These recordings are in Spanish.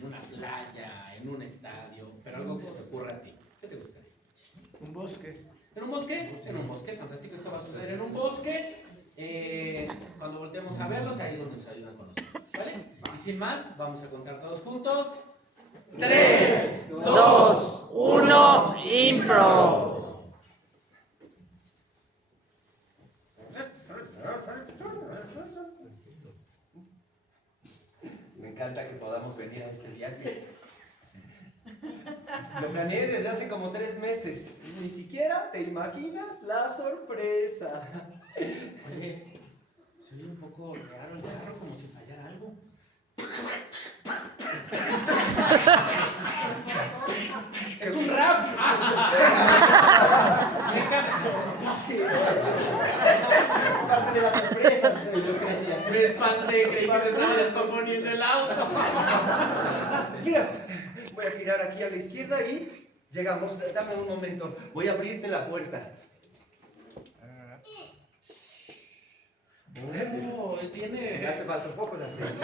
en una playa, en un estadio, pero algo que se te ocurra a ti. ¿Qué te gustaría? Un bosque. ¿En un bosque? En un bosque, fantástico, esto va a suceder en un bosque. Cuando volteemos a verlos, ahí es donde nos ayudan con nosotros, ¿vale? Y sin más, vamos a contar todos juntos. 3, 2, 1, impro. Me encanta que podamos venir a este viaje. Lo planeé desde hace como 3 meses. Ni siquiera te imaginas la sorpresa. Oye, se oye un poco raro el carro, como si fallara algo. ¡Es un rap! Me encanta. Es parte de las sorpresas, Lucrecia. Me espanté, creí que se estaba descomponiendo el auto. Mira, voy a girar aquí a la izquierda y llegamos. Dame un momento. Voy a abrirte la puerta. Oh, tiene... Me hace falta un poco de aceite.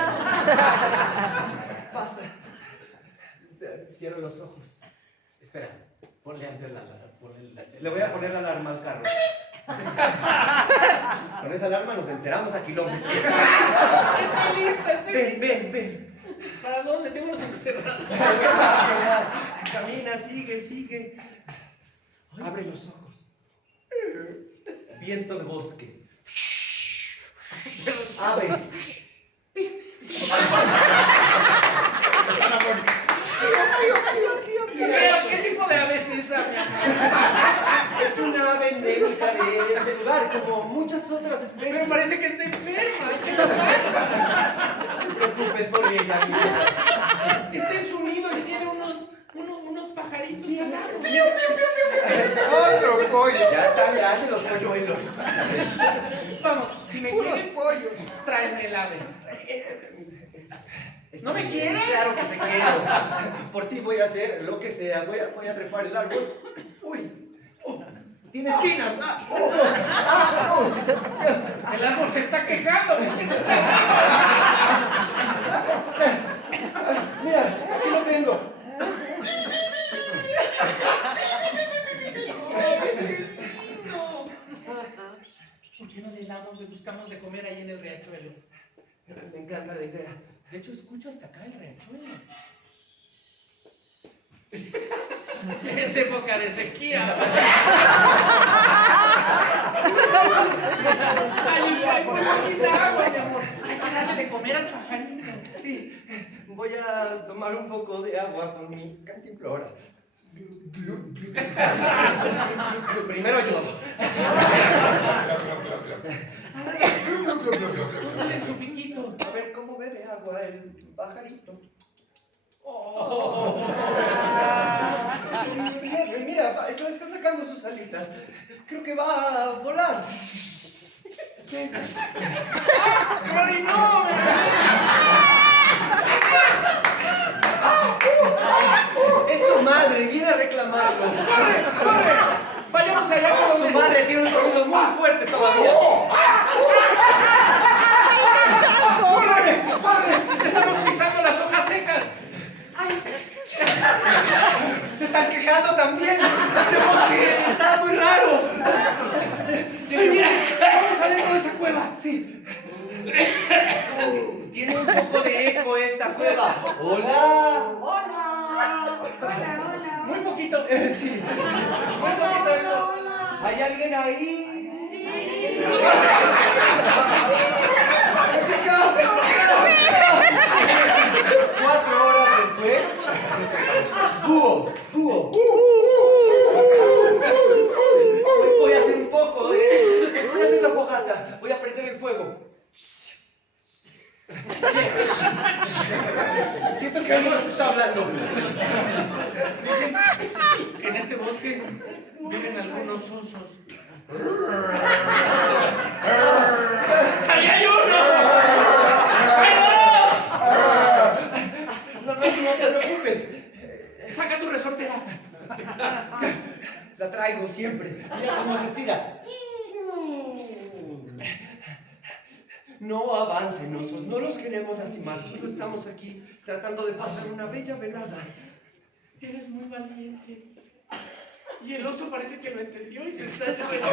Pasa. Cierro los ojos. Espera, ponle antes Le voy a poner la alarma al carro. Con esa alarma nos enteramos a kilómetros. Estoy lista. Ven. ¿Para dónde? Tengo los ojos cerrados. Camina, sigue. Abre los ojos. Viento de bosque. Aves. ¿Pero qué tipo de ave es esa, mi amor? Es una ave endémica de este lugar, como muchas otras especies. Pero parece que está enferma. ¿Qué le pasa? No te preocupes por ella, mi vida. Está en su nido y tiene unos pajaritos Sí. al lado. ¡Otro pollo! Ya están grandes los polluelos. Vamos, si me ¡Puros quieres, pollos! tráeme el ave. ¿No me quieres? Claro que te quiero. Por ti voy a hacer lo que sea. Voy a trepar el árbol. Uy. Tiene espinas. El árbol se está quejando. ¿Por qué se está Mira, aquí lo tengo. quejando? ¿Por qué no le buscamos de comer ahí en el riachuelo? Me encanta la idea. De hecho, escucho hasta acá el riachuelo. Es época de sequía. Hay muy poquita agua, mi amor. Hay que darle de comer al pajarito. Sí, voy a tomar un poco de agua con mi cantimplora. Primero yo. Sale en su piquito. A ver cómo bebe agua el pajarito. Mira, está sacando sus alitas. Creo que va a volar. ¡Rory, no! Es su madre, viene a reclamarlo. ¡Corre! Vayamos allá por Su donde madre tiene un sonido muy fuerte todavía. ¡Corre! ¡Estamos pisando las hojas secas! Se están quejando también. Este bosque está muy raro. ¡Ay, mira! ¡Vamos adentro de esa cueva! Sí. Tiene un poco de eco esta cueva. Hola. Muy poquito. Sí. Muy poquito. ¿Hay alguien ahí? Sí. 4 horas después. Búho. Voy a hacer un poco de... Voy a hacer la fogata. Voy a prender el fuego. Siento que algo nos está hablando. Dicen que en este bosque viven algunos osos. ¡Ahí hay uno! No te preocupes. ¡Saca tu resortera! La traigo siempre. Mira cómo se estira. No avancen, osos, no los queremos lastimar, solo estamos aquí tratando de pasar una bella velada. Eres muy valiente. Y el oso parece que lo entendió y se está regresando.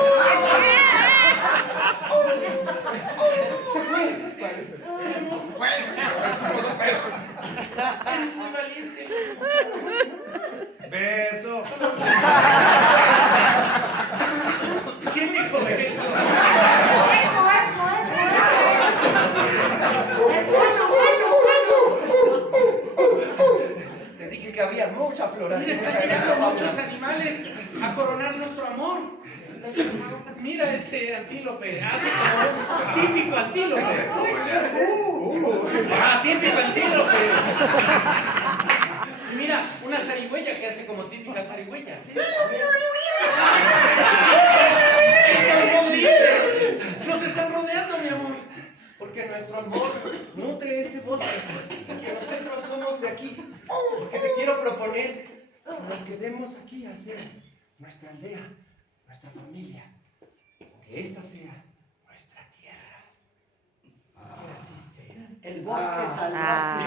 Se fue. Eres muy valiente. Beso. ¿Quién dijo eso? Te dije que había mucha flora. Mira, están llegando muchos animales a coronar nuestro amor. Mira ese antílope, hace como típico antílope. Ah, típico antílope. Y mira, una zarigüeya que hace como típica zarigüeya. Nos están rodeando, mi amor. Porque nuestro amor nutre este bosque. Porque nosotros somos de aquí. Porque te quiero proponer que nos quedemos aquí a hacer nuestra aldea, nuestra familia. Que esta sea nuestra tierra. Que así sea. El bosque salvaje. Ah.